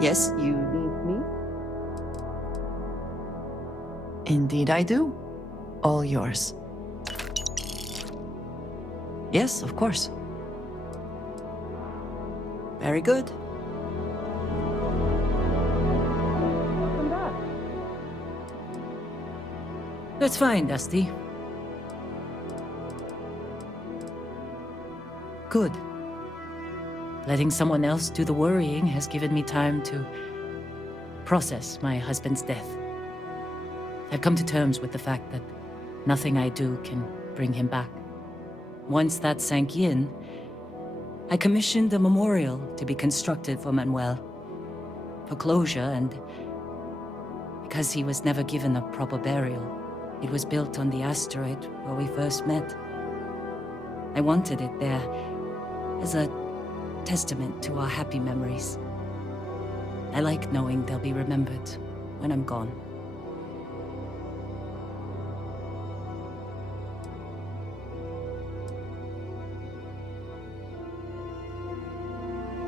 Yes, you need me? Indeed I do. All yours. Yes, of course. Very good. Welcome back. That's fine, Dusty. Good. Letting someone else do the worrying has given me time to process my husband's death. I've come to terms with the fact that nothing I do can bring him back. Once that sank in, I commissioned a memorial to be constructed for Manuel. For closure, and because he was never given a proper burial. It was built on the asteroid where we first met. I wanted it there as a testament to our happy memories. I like knowing they'll be remembered when I'm gone.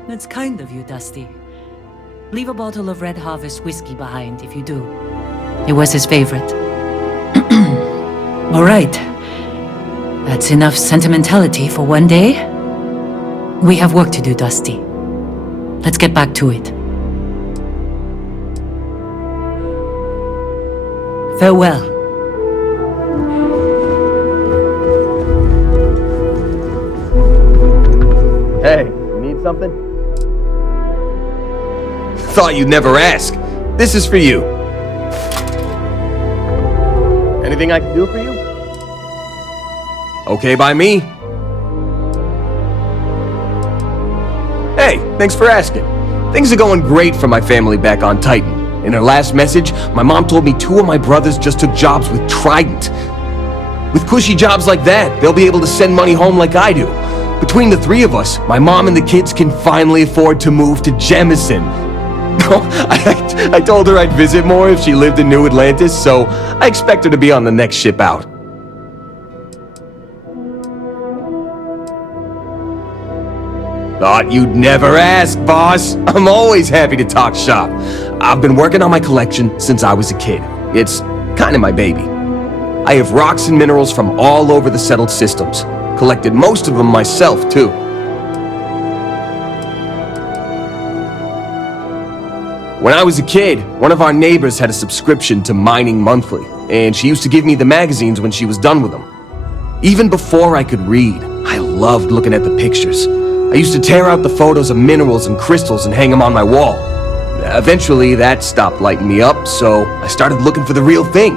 That's kind of you, Dusty. Leave a bottle of Red Harvest whiskey behind if you do. It was his favorite. All right. That's enough sentimentality for one day. We have work to do, Dusty. Let's get back to it. Farewell. Hey, you need something? Thought you'd never ask. This is for you. Anything I can do for you? Okay by me. Hey, thanks for asking. Things are going great for my family back on Titan. In her last message, my mom told me 2 of my brothers just took jobs with Trident. With cushy jobs like that, they'll be able to send money home like I do. Between the 3 of us, my mom and the kids can finally afford to move to Jemison. I told her I'd visit more if she lived in New Atlantis, so I expect her to be on the next ship out. Thought you'd never ask, boss. I'm always happy to talk shop. I've been working on my collection since I was a kid. It's kind of my baby. I have rocks and minerals from all over the settled systems. Collected most of them myself, too. When I was a kid, one of our neighbors had a subscription to Mining Monthly, and she used to give me the magazines when she was done with them. Even before I could read, I loved looking at the pictures. I used to tear out the photos of minerals and crystals and hang them on my wall. Eventually, that stopped lighting me up, so I started looking for the real thing.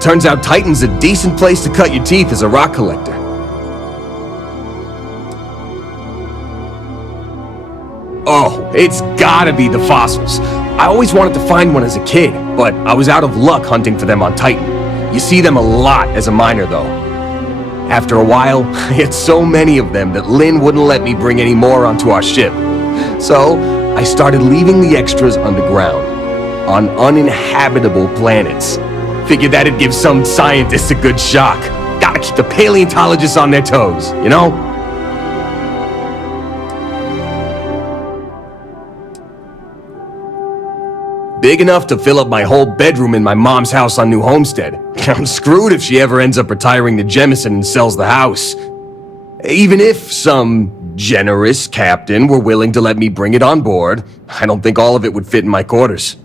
Turns out Titan's a decent place to cut your teeth as a rock collector. Oh, it's gotta be the fossils. I always wanted to find one as a kid, but I was out of luck hunting for them on Titan. You see them a lot as a miner, though. After a while, I had so many of them that Lynn wouldn't let me bring any more onto our ship. So, I started leaving the extras underground, on uninhabitable planets. Figured that'd give some scientists a good shock. Gotta keep the paleontologists on their toes, you know? Big enough to fill up my whole bedroom in my mom's house on New Homestead. I'm screwed if she ever ends up retiring to Jemison and sells the house. Even if some generous captain were willing to let me bring it on board, I don't think all of it would fit in my quarters.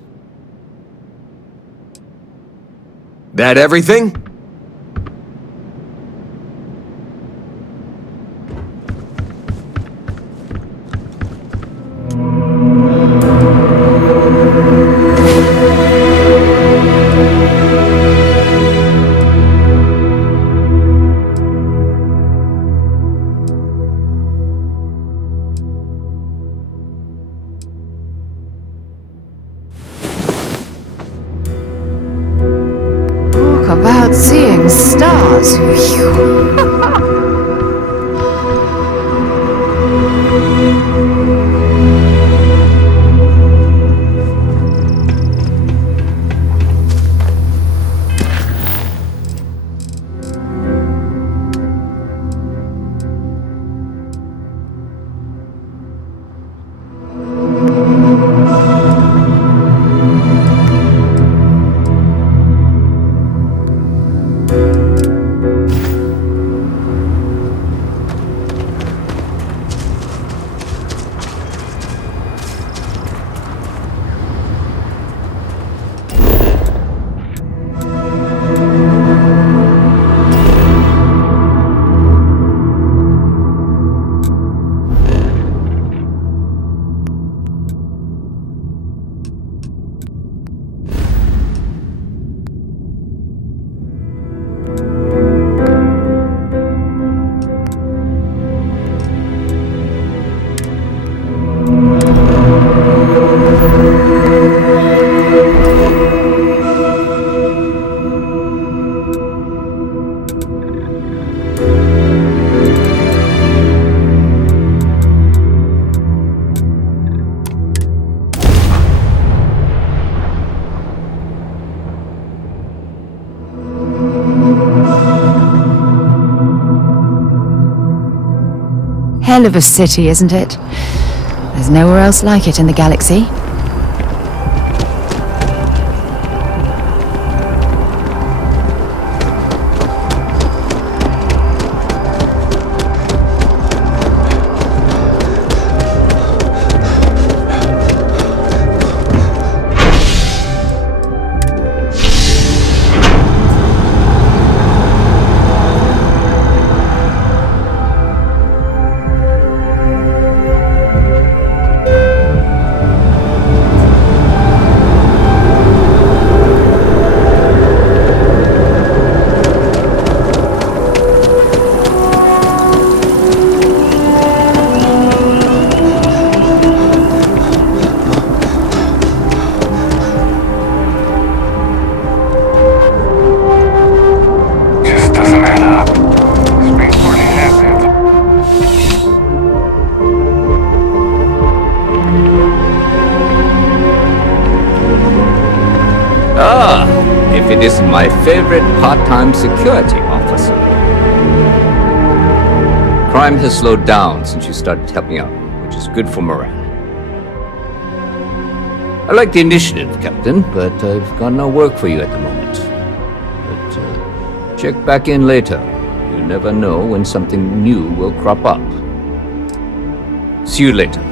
That everything? Talk about seeing stars. Hell of a city, isn't it? There's nowhere else like it in the galaxy. If it isn't my favorite part-time security officer. Crime has slowed down since you started helping out, which is good for morale. I like the initiative, Captain, but I've got no work for you at the moment. But check back in later. You never know when something new will crop up. See you later.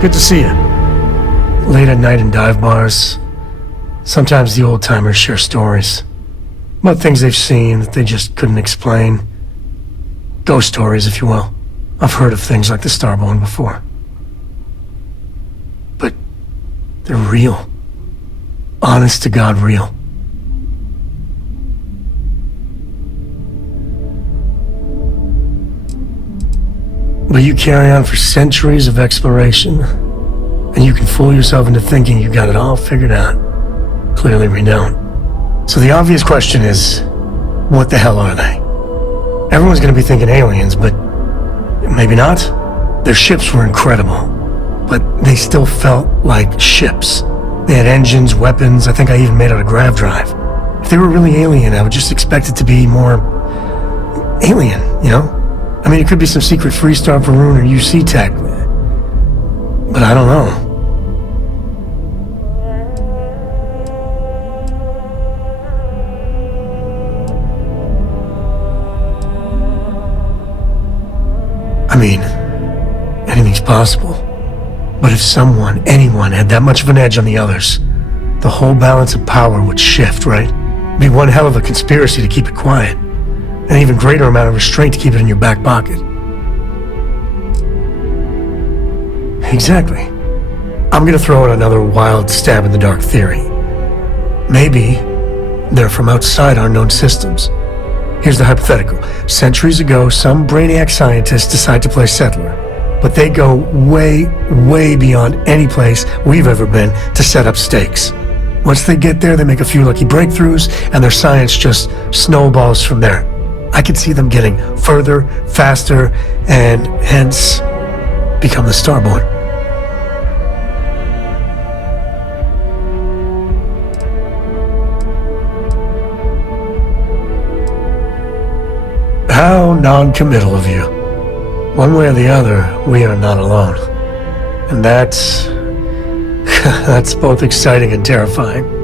Good to see you. Late at night in dive bars, sometimes the old-timers share stories about things they've seen that they just couldn't explain. Ghost stories, if you will. I've heard of things like the Starborn before. But they're real. Honest to God real. But you carry on for centuries of exploration, and you can fool yourself into thinking you got it all figured out. Clearly we don't. So the obvious question is, what the hell are they? Everyone's gonna be thinking aliens, but maybe not. Their ships were incredible, but they still felt like ships. They had engines, weapons, I think I even made out a grav drive. If they were really alien, I would just expect it to be more alien, you know? I mean, it could be some secret Freestar Varun or UC tech, but I don't know. I mean, anything's possible. But if someone, anyone, had that much of an edge on the others, the whole balance of power would shift, right? It'd be one hell of a conspiracy to keep it quiet. An even greater amount of restraint to keep it in your back pocket. exactly. I'm gonna throw out another wild stab in the dark theory. Maybe they're from outside our known systems. Here's the hypothetical. Centuries ago, some brainiac scientists decide to play settler, but they go way, way beyond any place we've ever been to set up stakes. Once they get there, they make a few lucky breakthroughs, and their science just snowballs from there. I could see them getting further, faster, and hence become the Starborn. How non-committal of you. One way or the other, we are not alone. And that's that's both exciting and terrifying.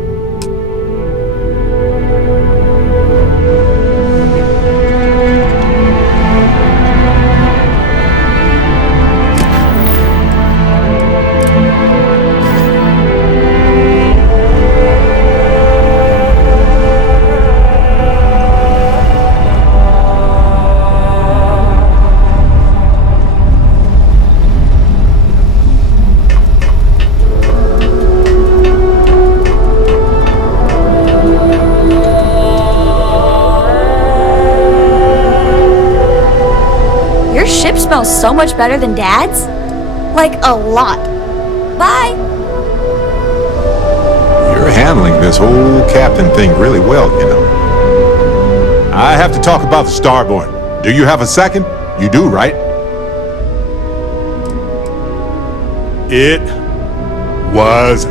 Your ship smells so much better than Dad's. Like, a lot. Bye! You're handling this whole captain thing really well, you know. I have to talk about the Starborn. Do you have a second? You do, right? It was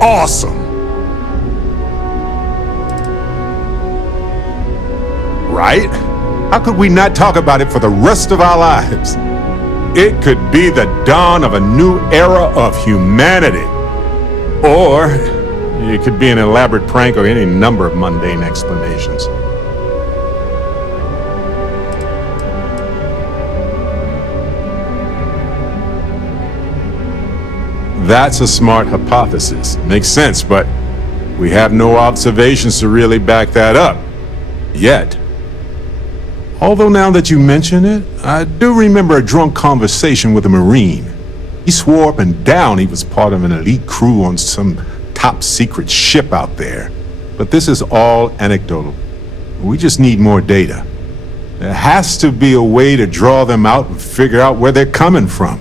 awesome. Right? How could we not talk about it for the rest of our lives? It could be the dawn of a new era of humanity. Or it could be an elaborate prank or any number of mundane explanations. That's a smart hypothesis. Makes sense, but we have no observations to really back that up. Yet. Although now that you mention it, I do remember a drunk conversation with a Marine. He swore up and down he was part of an elite crew on some top secret ship out there. But this is all anecdotal. We just need more data. There has to be a way to draw them out and figure out where they're coming from.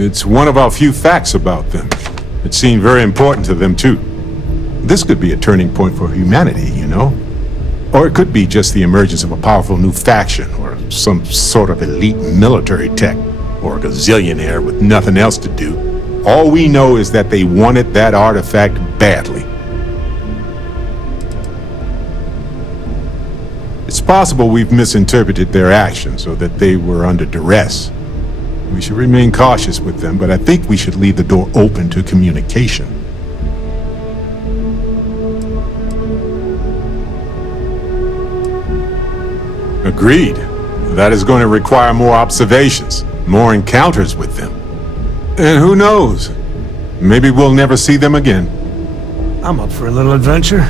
It's one of our few facts about them. It seemed very important to them, too. This could be a turning point for humanity, you know? Or it could be just the emergence of a powerful new faction, or some sort of elite military tech, or a gazillionaire with nothing else to do. All we know is that they wanted that artifact badly. It's possible we've misinterpreted their actions, or that they were under duress. We should remain cautious with them, but I think we should leave the door open to communication. Agreed. That is going to require more observations, more encounters with them. And who knows? Maybe we'll never see them again. I'm up for a little adventure.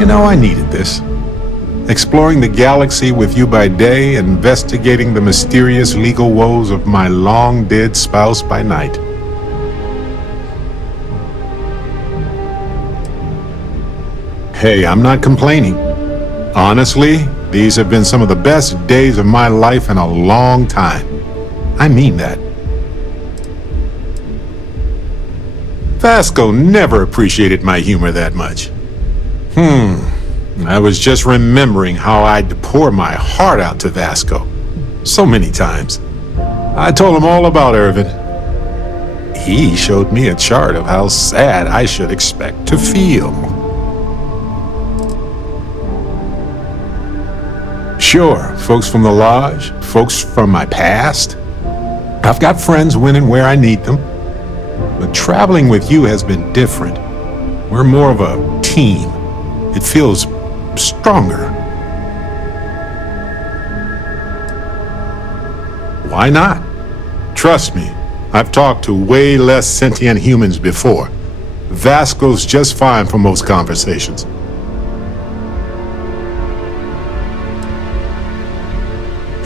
You know, I needed this. Exploring the galaxy with you by day, investigating the mysterious legal woes of my long-dead spouse by night. Hey, I'm not complaining. Honestly, these have been some of the best days of my life in a long time. I mean that. Vasco never appreciated my humor that much. I was just remembering how I'd pour my heart out to Vasco. So many times. I told him all about Irvin. He showed me a chart of how sad I should expect to feel. Sure, folks from the Lodge, folks from my past. I've got friends when and where I need them. But traveling with you has been different. We're more of a team. It feels stronger. Why not? Trust me, I've talked to way less sentient humans before. Vasco's just fine for most conversations.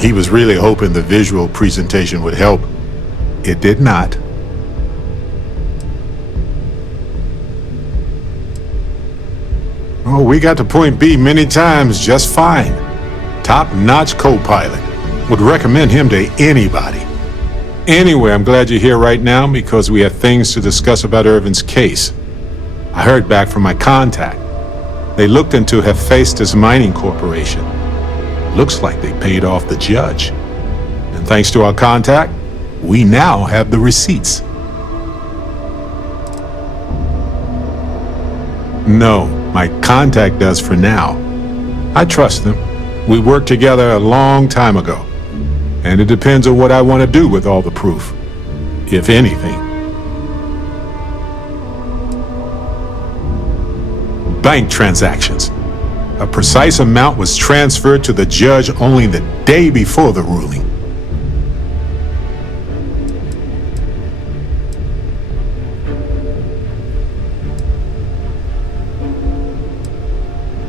He was really hoping the visual presentation would help. It did not. Oh, we got to point B many times just fine. Top-notch co-pilot. Would recommend him to anybody. Anyway, I'm glad you're here right now because we have things to discuss about Irvin's case. I heard back from my contact. They looked into Hephaestus Mining Corporation. Looks like they paid off the judge. And thanks to our contact, we now have the receipts. No, my contact does for now. I trust them. We worked together a long time ago. And it depends on what I want to do with all the proof. If anything. Bank transactions. A precise amount was transferred to the judge only the day before the ruling.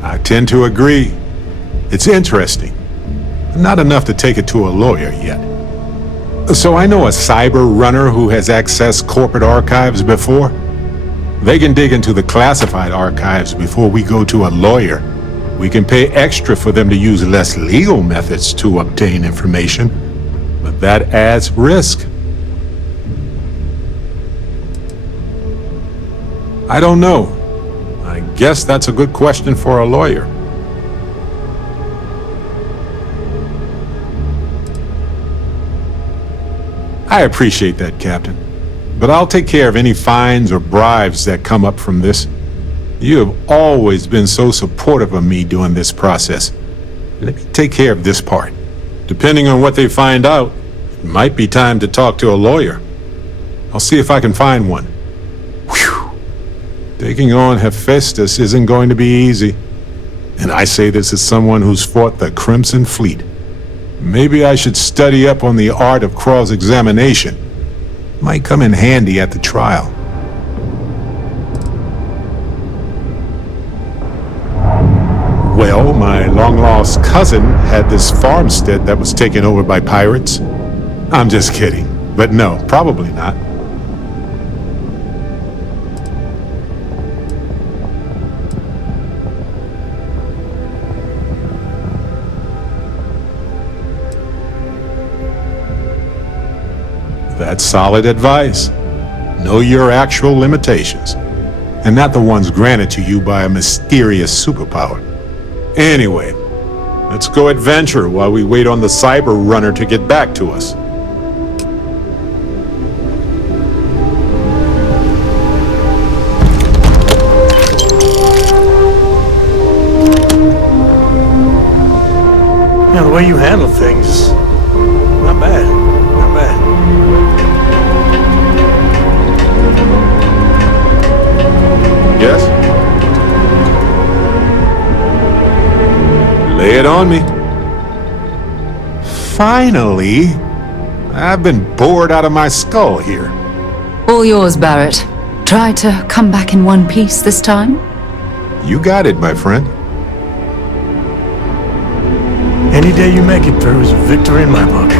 I tend to agree. It's interesting. Not enough to take it to a lawyer yet. So I know a cyber runner who has accessed corporate archives before. They can dig into the classified archives before we go to a lawyer. We can pay extra for them to use less legal methods to obtain information, but that adds risk. I don't know. I guess that's a good question for a lawyer. I appreciate that, Captain. But I'll take care of any fines or bribes that come up from this. You have always been so supportive of me during this process. Let me take care of this part. Depending on what they find out, it might be time to talk to a lawyer. I'll see if I can find one. Whew. Taking on Hephaestus isn't going to be easy. And I say this as someone who's fought the Crimson Fleet. Maybe I should study up on the art of cross-examination. Might come in handy at the trial. Well, my long-lost cousin had this farmstead that was taken over by pirates. I'm just kidding. But no, probably not. That's solid advice. Know your actual limitations, and not the ones granted to you by a mysterious superpower. Anyway, let's go adventure while we wait on the cyber runner to get back to us. Yeah, the way you handle things, not bad. Not bad. Yes? Lay it on me. Finally! I've been bored out of my skull here. All yours, Barrett. Try to come back in one piece this time? You got it, my friend. Any day you make it through is a victory in my book.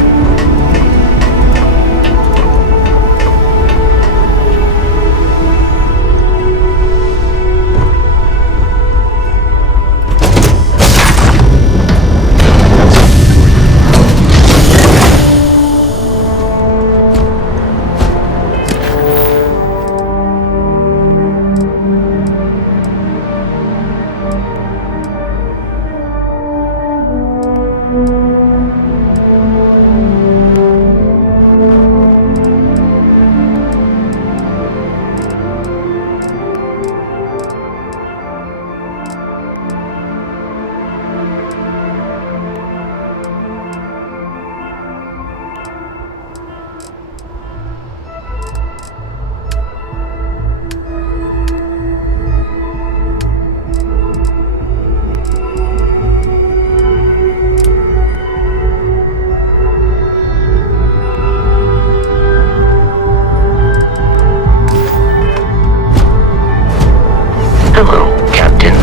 Hello, Captain.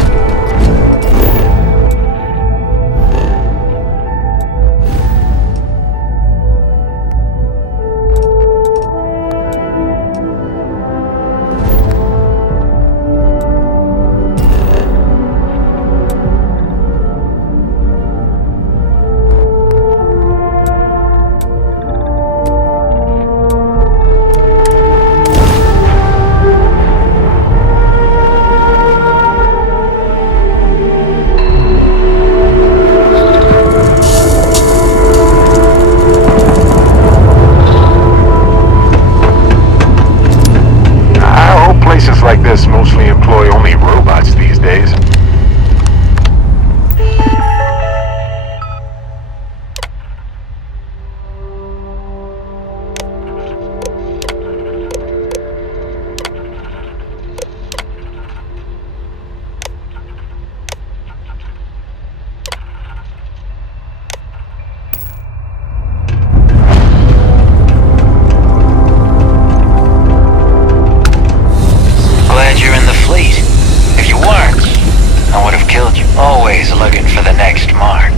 Places like this mostly employ only robots these days. Glad you're in the fleet. If you weren't, I would have killed you. Always looking for the next mark.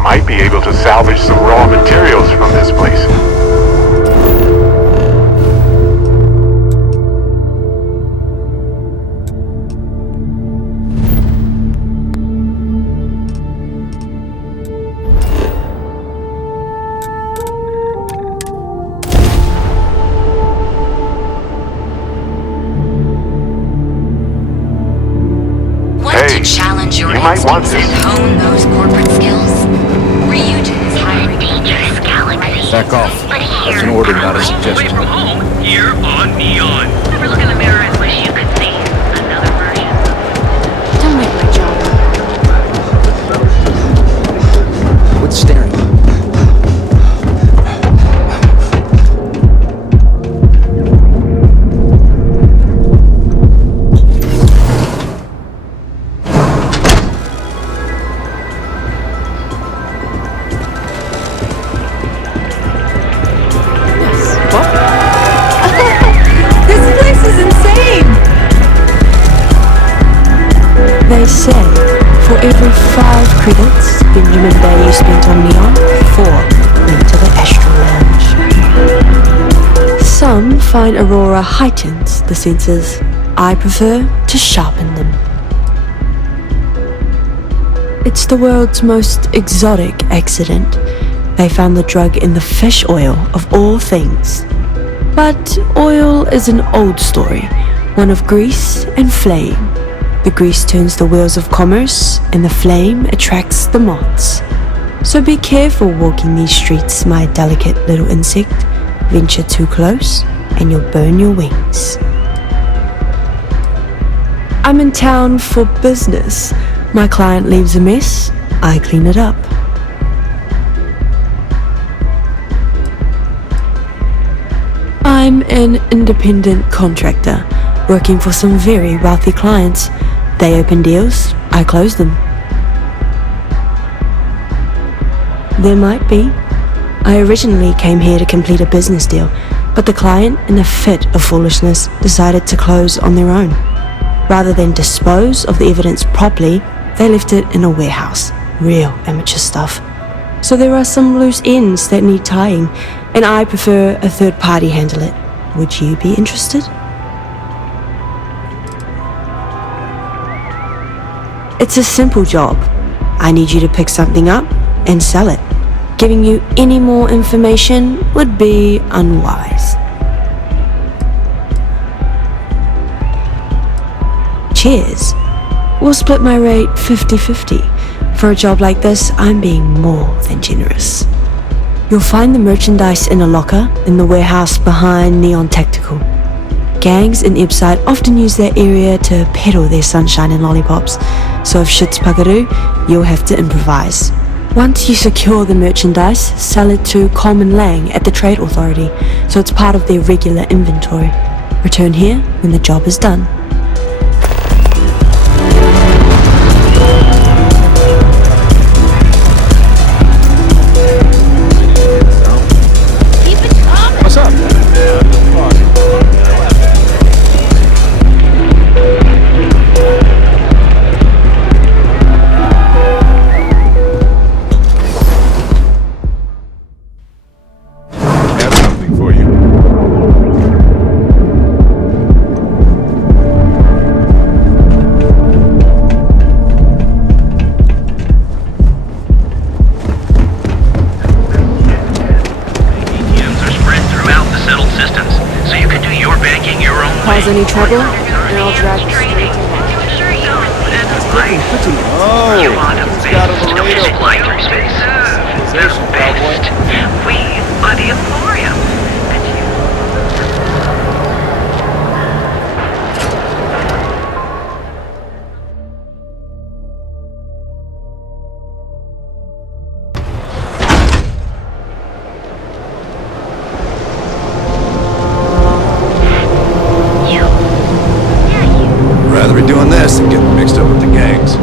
Might be able to salvage some raw materials from this place. To challenge your you might want instincts this. and hone those corporate skills? Ryujin is hiring Dangerous galaxy. Back off. But here, That's an order, not a away suggestion. from home, here on Neon. Ever look in the mirror and wish you could see another version? Don't make my job. Quit staring. This place is insane! They say for every 5 credits Benjamin Day you spent on Neon, 4 went to the Astral Lounge. Some find Aurora heightens the senses. I prefer to sharpen them. It's the world's most exotic accident. They found the drug in the fish oil of all things. But oil is an old story, one of grease and flame. The grease turns the wheels of commerce, and the flame attracts the moths. So be careful walking these streets, my delicate little insect. Venture too close, and you'll burn your wings. I'm in town for business. My client leaves a mess, I clean it up. I'm an independent contractor, working for some very wealthy clients. They open deals, I close them. There might be. I originally came here to complete a business deal, but the client, in a fit of foolishness, decided to close on their own. Rather than dispose of the evidence properly, they left it in a warehouse. Real amateur stuff. So there are some loose ends that need tying, and I prefer a third party handle it. Would you be interested? It's a simple job. I need you to pick something up and sell it. Giving you any more information would be unwise. Cheers. We'll split my rate 50-50. For a job like this, I'm being more than generous. You'll find the merchandise in a locker in the warehouse behind Neon Tactical. Gangs in Ibside often use that area to peddle their sunshine and lollipops, so if shit's puckaroo, you'll have to improvise. Once you secure the merchandise, sell it to Coleman Lang at the Trade Authority, so it's part of their regular inventory. Return here when the job is done. What's up? I have something for you. ATMs are spread throughout the settled systems, so you can do your banking your own way. Cause any trouble, and I'll drag you straight to that. Oh, you want a base, fly through space. The best. We are the Emporium. And you... Rather be doing this than getting mixed up with the gangs.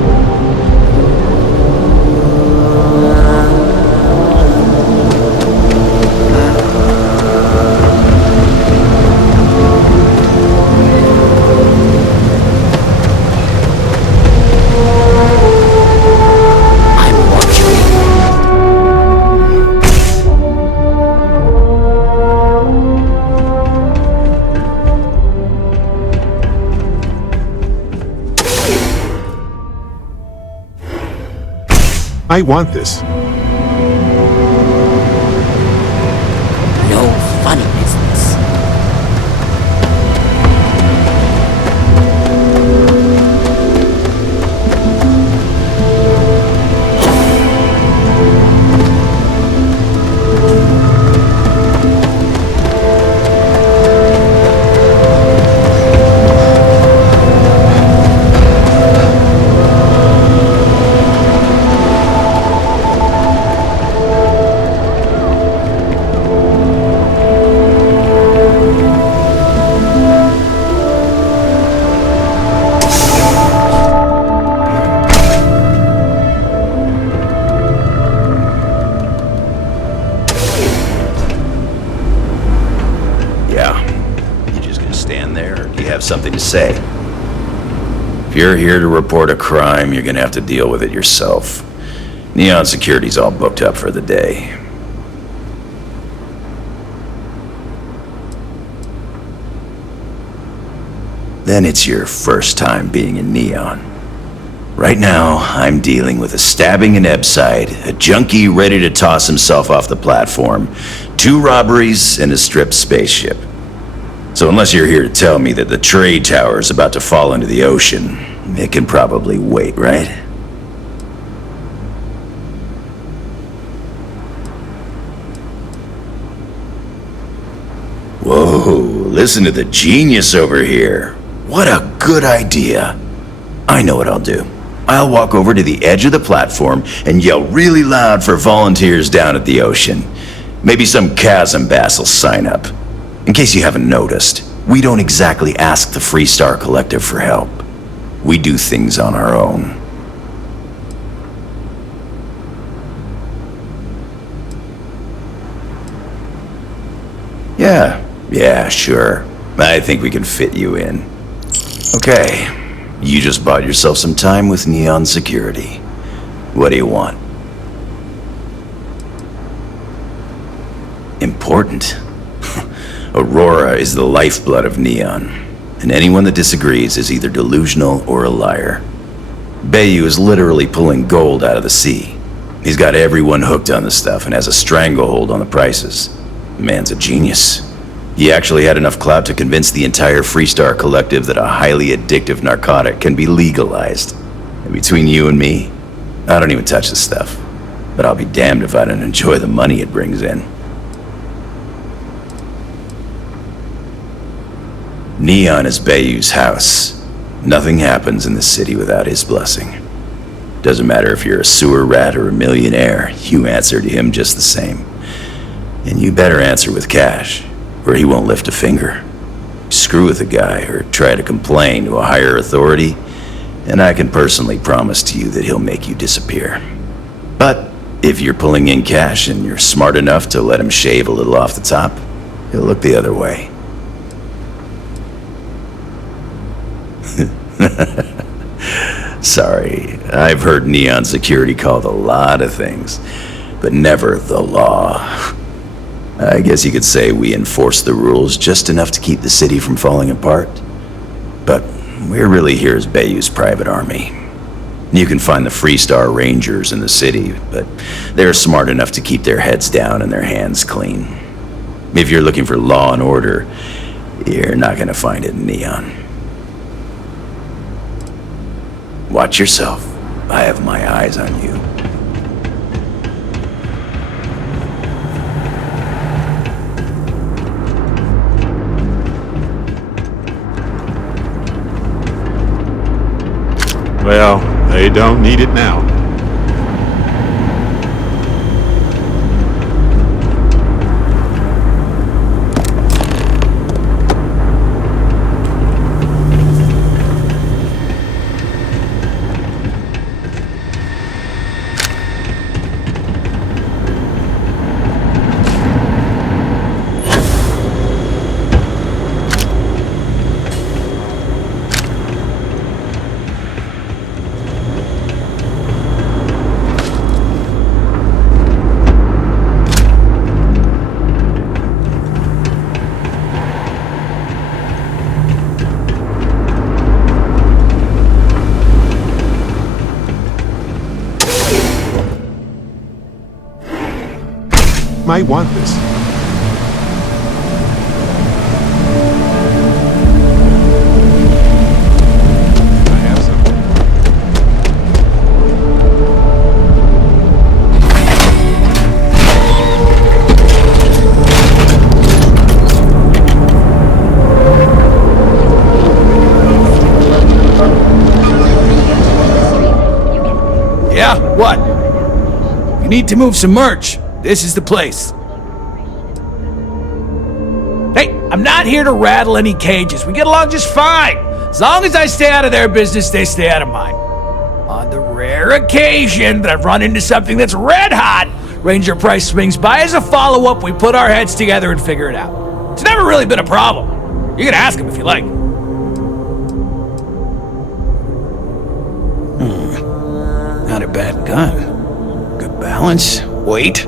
I want this. No funny business. Something to say. If you're here to report a crime, you're gonna have to deal with it yourself. Neon Security's all booked up for the day. Then it's your first time being in Neon. Right now, I'm dealing with a stabbing in Ebside, a junkie ready to toss himself off the platform, 2 robberies, and a stripped spaceship. So unless you're here to tell me that the trade tower is about to fall into the ocean, it can probably wait, right? Whoa, listen to the genius over here. What a good idea. I know what I'll do. I'll walk over to the edge of the platform and yell really loud for volunteers down at the ocean. Maybe some chasm bass will sign up. In case you haven't noticed, we don't exactly ask the Freestar Collective for help. We do things on our own. Yeah, sure. I think we can fit you in. Okay, you just bought yourself some time with Neon Security. What do you want? Important. Aurora is the lifeblood of Neon, and anyone that disagrees is either delusional or a liar. Bayou is literally pulling gold out of the sea. He's got everyone hooked on the stuff and has a stranglehold on the prices. The man's a genius. He actually had enough clout to convince the entire Freestar Collective that a highly addictive narcotic can be legalized. And between you and me, I don't even touch the stuff. But I'll be damned if I don't enjoy the money it brings in. Neon is Bayou's house. Nothing happens in the city without his blessing. Doesn't matter if you're a sewer rat or a millionaire, you answer to him just the same. And you better answer with cash, or he won't lift a finger. Screw with the guy or try to complain to a higher authority, and I can personally promise to you that he'll make you disappear. But if you're pulling in cash and you're smart enough to let him shave a little off the top, he'll look the other way. Sorry, I've heard Neon Security called a lot of things, but never the law. I guess you could say we enforce the rules just enough to keep the city from falling apart. But we're really here as Bayou's private army. You can find the Freestar Rangers in the city, but they're smart enough to keep their heads down and their hands clean. If you're looking for law and order, you're not gonna find it in Neon. Watch yourself. I have my eyes on you. Well, they don't need it now. Might want this. I have something. Yeah, what? You need to move some merch. This is the place. Hey, I'm not here to rattle any cages. We get along just fine. As long as I stay out of their business, they stay out of mine. On the rare occasion that I've run into something that's red hot, Ranger Price swings by as a follow-up. We put our heads together and figure it out. It's never really been a problem. You can ask him if you like. Not a bad gun. Good balance, weight.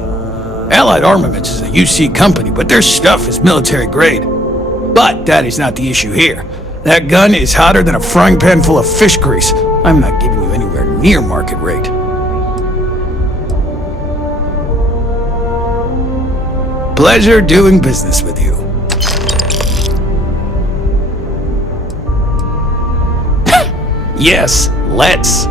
Allied Armaments is a UC company, but their stuff is military grade. But that is not the issue here. That gun is hotter than a frying pan full of fish grease. I'm not giving you anywhere near market rate. Pleasure doing business with you. Yes, let's.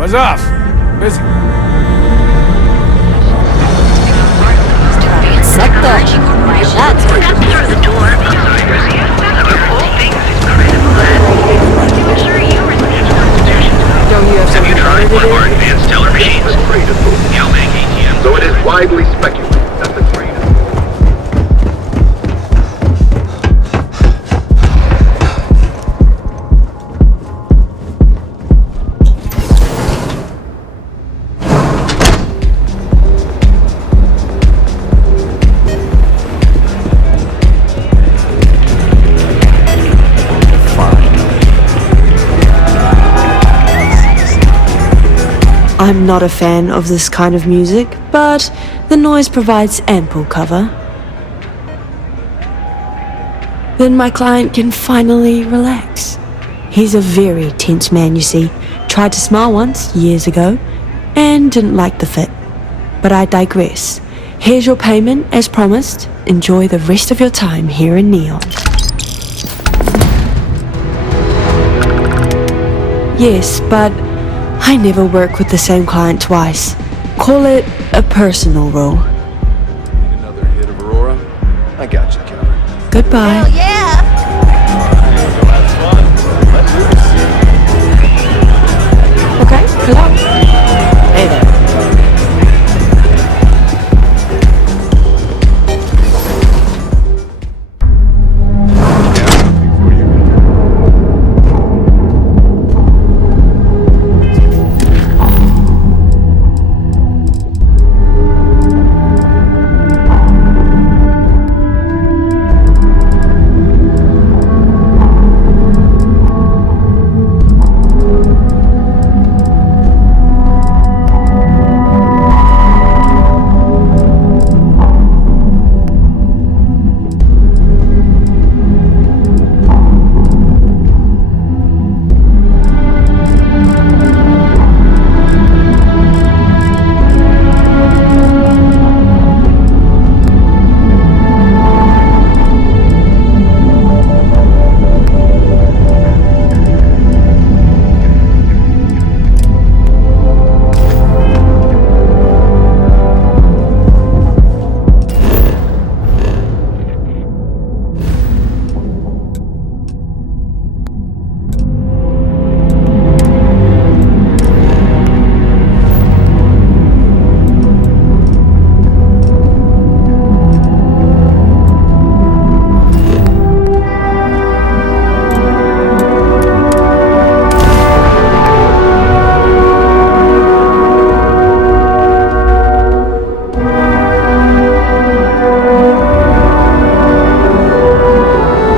Buzz off. Busy. What the? That's Through the door. All things incredible. Sure, you were Don't you have something better to do? advanced teller machines. Galbank ATM. So it is widely speculated that the train is... I'm not a fan of this kind of music, but the noise provides ample cover. Then my client can finally relax. He's a very tense man, you see. Tried to smile once, years ago, and didn't like the fit. But I digress. Here's your payment, as promised. Enjoy the rest of your time here in Neon. Yes, but I never work with the same client twice. Call it a personal rule. Need another hit of Aurora? I got you covered. Goodbye. yeah. Okay, hello. Hey there.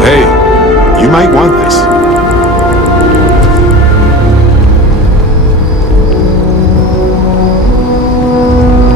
Hey, you might want this.